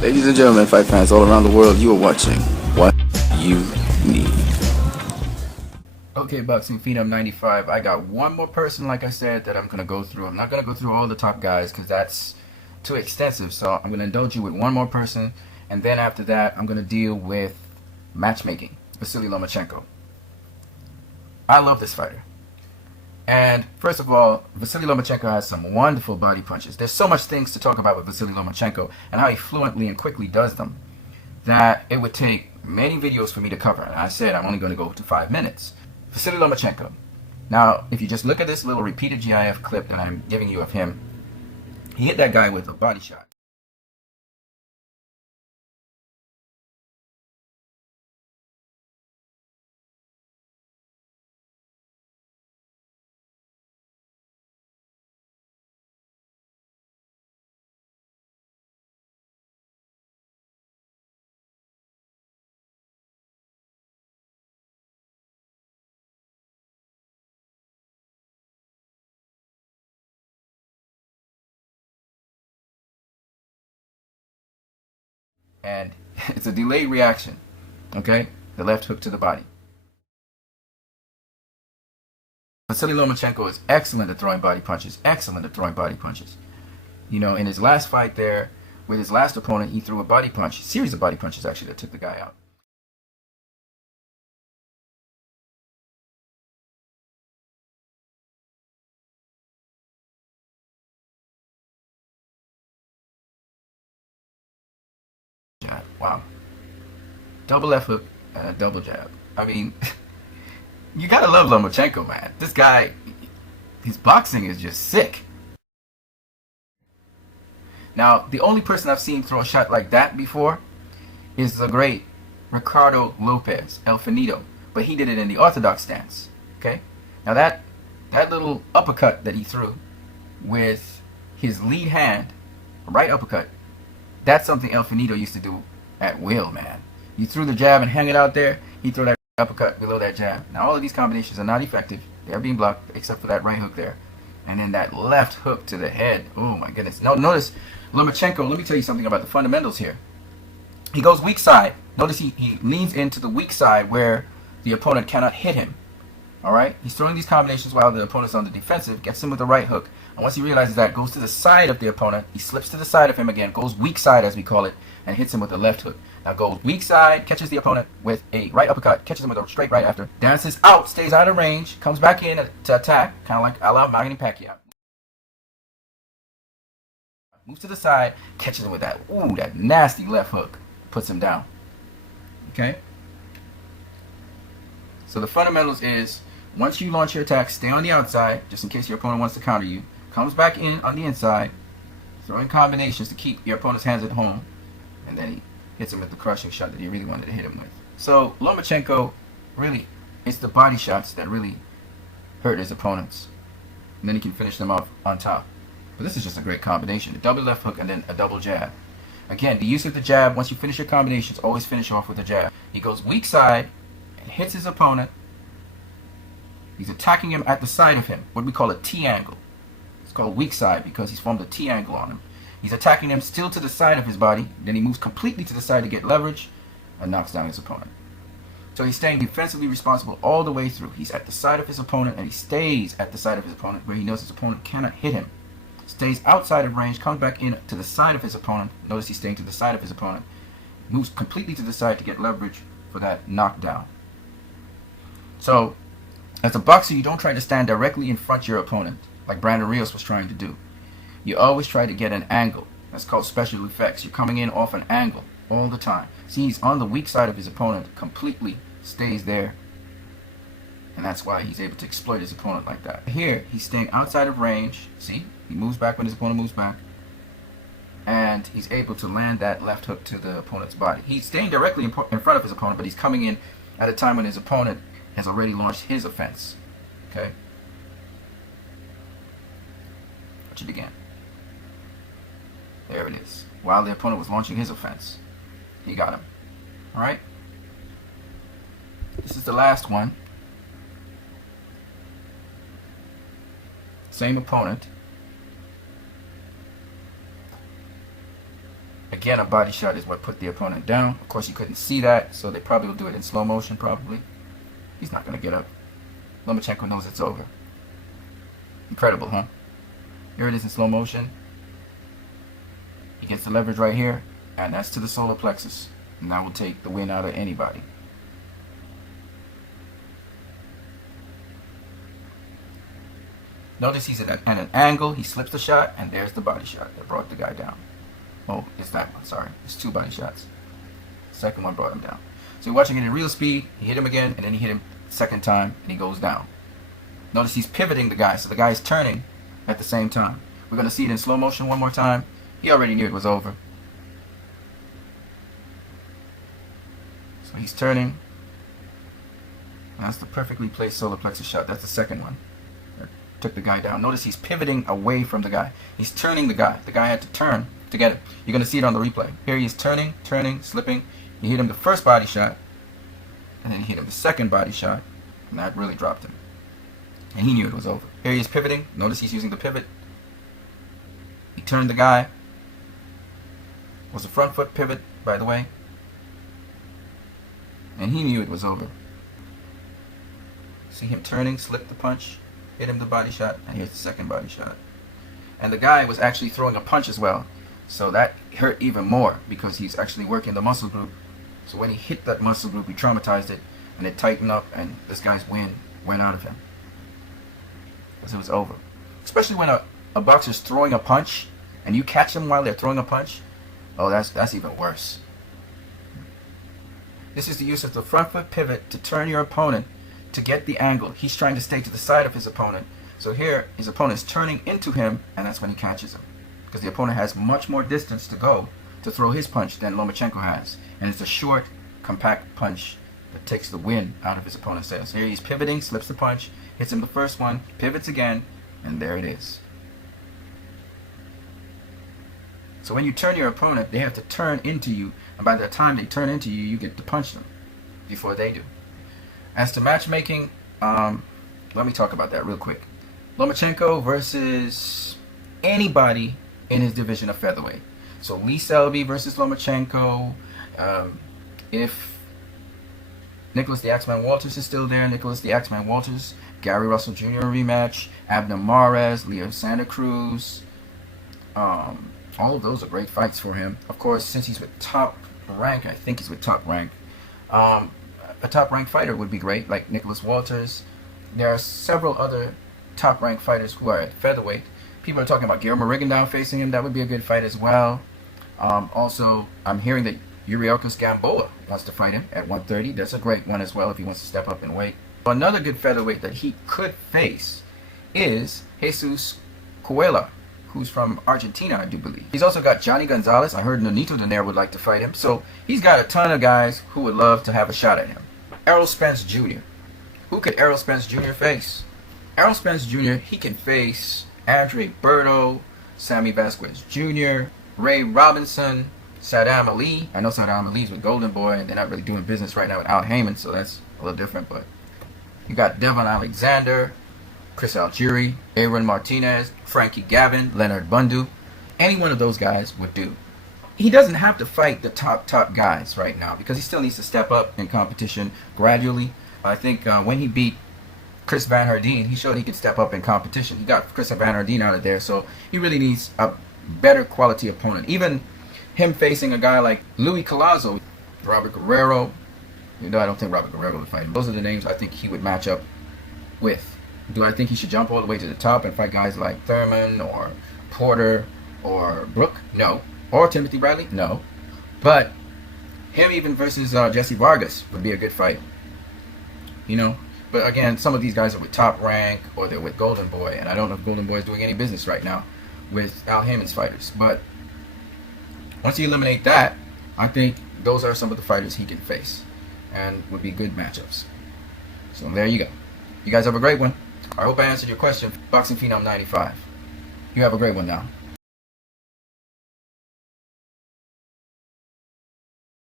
Ladies and gentlemen, fight fans all around the world, you are watching What You Need. Okay, Boxingphenom95, I got one more person, like I said, that I'm going to go through. I'm not going to go through all the top guys because that's too extensive, so I'm going to indulge you with one more person, and then after that, I'm going to deal with matchmaking, Vasyl Lomachenko. I love this fighter. And first of all, Vasyl Lomachenko has some wonderful body punches. There's so much things to talk about with Vasyl Lomachenko and how he fluently and quickly does them that it would take many videos for me to cover. And I said I'm only going to go to 5 minutes. Vasyl Lomachenko. Now, if you just look at this little repeated GIF clip that I'm giving you of him, he hit that guy with a body shot. And it's a delayed reaction, okay? The left hook to the body. Vasyl Lomachenko is excellent at throwing body punches, excellent at throwing body punches. You know, in his last fight there, with his last opponent, he threw a body punch, a series of body punches actually, that took the guy out. Jab. Wow. Double left hook and a double jab. I mean, you gotta love Lomachenko, man. This guy, his boxing is just sick. Now, the only person I've seen throw a shot like that before is the great Ricardo Lopez, El Finito. But he did it in the orthodox stance. Okay? Now that little uppercut that he threw with his lead hand, right uppercut, that's something El Finito used to do at will, man. You threw the jab and hang it out there, he threw that uppercut below that jab. Now all of these combinations are not effective. They're being blocked except for that right hook there. And then that left hook to the head. Oh my goodness. Now notice Lomachenko, let me tell you something about the fundamentals here. He goes weak side. Notice he leans into the weak side where the opponent cannot hit him. Alright? He's throwing these combinations while the opponent's on the defensive, gets him with the right hook. And once he realizes that, goes to the side of the opponent, he slips to the side of him again, goes weak side as we call it, and hits him with the left hook. Now goes weak side, catches the opponent with a right uppercut, catches him with a straight right after, dances out, stays out of range, comes back in to attack, kind of like a la Manny Pacquiao. Moves to the side, catches him with that, ooh, that nasty left hook, puts him down. Okay? So the fundamentals is, once you launch your attack, stay on the outside, just in case your opponent wants to counter you. Comes back in on the inside, throwing combinations to keep your opponent's hands at home, and then he hits him with the crushing shot that he really wanted to hit him with. So Lomachenko, really, it's the body shots that really hurt his opponents. And then he can finish them off on top. But this is just a great combination. A double left hook and then a double jab. Again, the use of the jab, once you finish your combinations, always finish off with a jab. He goes weak side and hits his opponent. He's attacking him at the side of him, what we call a T angle. It's called weak side because he's formed a T angle on him. He's attacking him still to the side of his body, then he moves completely to the side to get leverage and knocks down his opponent. So he's staying defensively responsible all the way through. He's at the side of his opponent and he stays at the side of his opponent where he knows his opponent cannot hit him. Stays outside of range, comes back in to the side of his opponent. Notice he's staying to the side of his opponent. Moves completely to the side to get leverage for that knockdown. So, as a boxer, you don't try to stand directly in front of your opponent, like Brandon Rios was trying to do. You always try to get an angle. That's called special effects. You're coming in off an angle all the time. See, he's on the weak side of his opponent, completely stays there. And that's why he's able to exploit his opponent like that. Here, he's staying outside of range. See? He moves back when his opponent moves back. And he's able to land that left hook to the opponent's body. He's staying directly in front of his opponent, but he's coming in at a time when his opponent has already launched his offense. Okay? Watch it again. There it is. While the opponent was launching his offense, he got him. Alright? This is the last one. Same opponent. Again, a body shot is what put the opponent down. Of course, you couldn't see that, so they probably will do it in slow motion, probably. He's not going to get up. Lomachenko knows it's over. Incredible, huh? Here it is in slow motion. He gets the leverage right here, and that's to the solar plexus. And that will take the win out of anybody. Notice he's at an angle. He slips the shot, and there's the body shot that brought the guy down. Oh, it's that one, sorry. It's two body shots. Second one brought him down. So you're watching it in real speed. He hit him again, and then he hit him second time, and he goes down. Notice he's pivoting the guy, so the guy is turning at the same time. We're going to see it in slow motion one more time. He already knew it was over. So he's turning. That's the perfectly placed solar plexus shot. That's the second one. That took the guy down. Notice he's pivoting away from the guy. He's turning the guy. The guy had to turn to get it. You're going to see it on the replay. Here he is turning, slipping. You hit him the first body shot, and then you hit him the second body shot, and that really dropped him. And he knew it was over. Here he is pivoting. Notice he's using the pivot. He turned the guy. It was a front foot pivot, by the way. And he knew it was over. See him turning, slip the punch, hit him the body shot, and here's the second body shot. And the guy was actually throwing a punch as well. So that hurt even more because he's actually working the muscle group. So when he hit that muscle group, he traumatized it, and it tightened up, and this guy's win went out of him. Because it was over. Especially when a boxer's throwing a punch, and you catch them while they're throwing a punch. Oh, that's even worse. This is the use of the front foot pivot to turn your opponent to get the angle. He's trying to stay to the side of his opponent. So here, his opponent is turning into him, and that's when he catches him. Because the opponent has much more distance to go to throw his punch than Lomachenko has. And it's a short, compact punch that takes the wind out of his opponent's sails. Here he's pivoting, slips the punch, hits him the first one, pivots again, and there it is. So when you turn your opponent, they have to turn into you, and by the time they turn into you, you get to punch them before they do. As to matchmaking, let me talk about that real quick. Lomachenko versus anybody in his division of featherweight. So Lee Selby versus Lomachenko. If Nicholas the Axeman Walters is still there, Nicholas the Axeman Walters, Gary Russell Jr. rematch, Abner Mares, Leo Santa Cruz. All of those are great fights for him. Of course, since he's with Top Rank, I think he's with Top Rank. A Top Rank fighter would be great, like Nicholas Walters. There are several other Top Rank fighters who are at featherweight. People are talking about Guillermo Rigondeaux facing him. That would be a good fight as well. Also, I'm hearing that Yuriorkis Gamboa wants to fight him at 130. That's a great one as well if he wants to step up in weight. Another good featherweight that he could face is Jesus Cuellar, who's from Argentina, I do believe. He's also got Johnny Gonzalez. I heard Nonito Donaire would like to fight him. So he's got a ton of guys who would love to have a shot at him. Errol Spence Jr. Who could Errol Spence Jr. face? Errol Spence Jr., he can face Andre Berto, Sammy Vasquez Jr., Ray Robinson, Saddam Ali. I know Saddam Ali's with Golden Boy, and they're not really doing business right now with Al Heyman, so that's a little different. But you got Devon Alexander, Chris Algieri, Aaron Martinez, Frankie Gavin, Leonard Bundu. Any one of those guys would do. He doesn't have to fight the top guys right now because he still needs to step up in competition gradually. I think when he beat Chris Van Herdeen, he showed he could step up in competition. He got Chris Van Herdeen out of there, so he really needs a better quality opponent. Even him facing a guy like Louis Collazo, Robert Guerrero. I don't think Robert Guerrero would fight him. Those are the names I think he would match up with. Do I think he should jump all the way to the top and fight guys like Thurman or Porter or Brook? No. Or Timothy Bradley? No. But him even versus Jesse Vargas would be a good fight. You know? But again, some of these guys are with Top Rank or they're with Golden Boy. And I don't know if Golden Boy is doing any business right now with Al Heyman's fighters. But once you eliminate that, I think those are some of the fighters he can face. And would be good matchups. So there you go. You guys have a great one. I hope I answered your question. Boxingphenom95. You have a great one now.